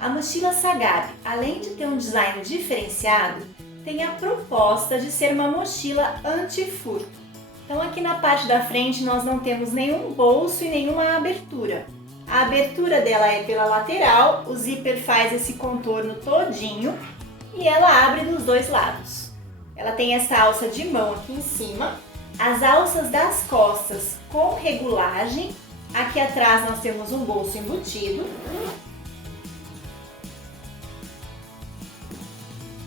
A mochila Sagabe, além de ter um design diferenciado, tem a proposta de ser uma mochila anti-furto. Então aqui na parte da frente nós não temos nenhum bolso e nenhuma abertura. A abertura dela é pela lateral, o zíper faz esse contorno todinho e ela abre dos dois lados. Ela tem essa alça de mão aqui em cima, as alças das costas com regulagem. Aqui atrás nós temos um bolso embutido.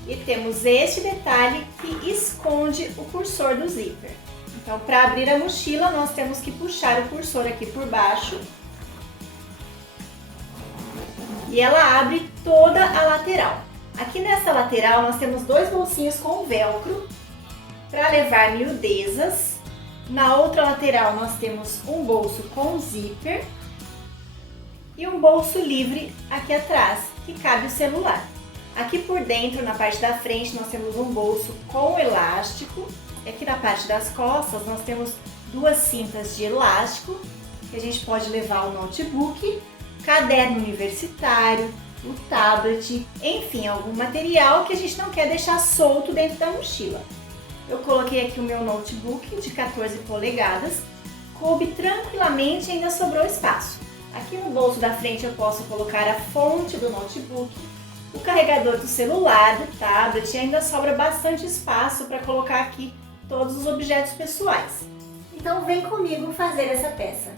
E temos este detalhe que esconde o cursor do zíper. Então, para abrir a mochila, nós temos que puxar o cursor aqui por baixo. E ela abre toda a lateral. Aqui nessa lateral, nós temos dois bolsinhos com velcro para levar miudezas. Na outra lateral, nós temos um bolso com zíper e um bolso livre aqui atrás, que cabe o celular. Aqui por dentro, na parte da frente, nós temos um bolso com elástico. E aqui na parte das costas, nós temos duas cintas de elástico, que a gente pode levar o notebook, caderno universitário, o tablet, enfim, algum material que a gente não quer deixar solto dentro da mochila. Eu coloquei aqui o meu notebook de 14 polegadas, coube tranquilamente e ainda sobrou espaço. Aqui no bolso da frente eu posso colocar a fonte do notebook, o carregador do celular, do tablet, e ainda sobra bastante espaço para colocar aqui todos os objetos pessoais. Então vem comigo fazer essa peça.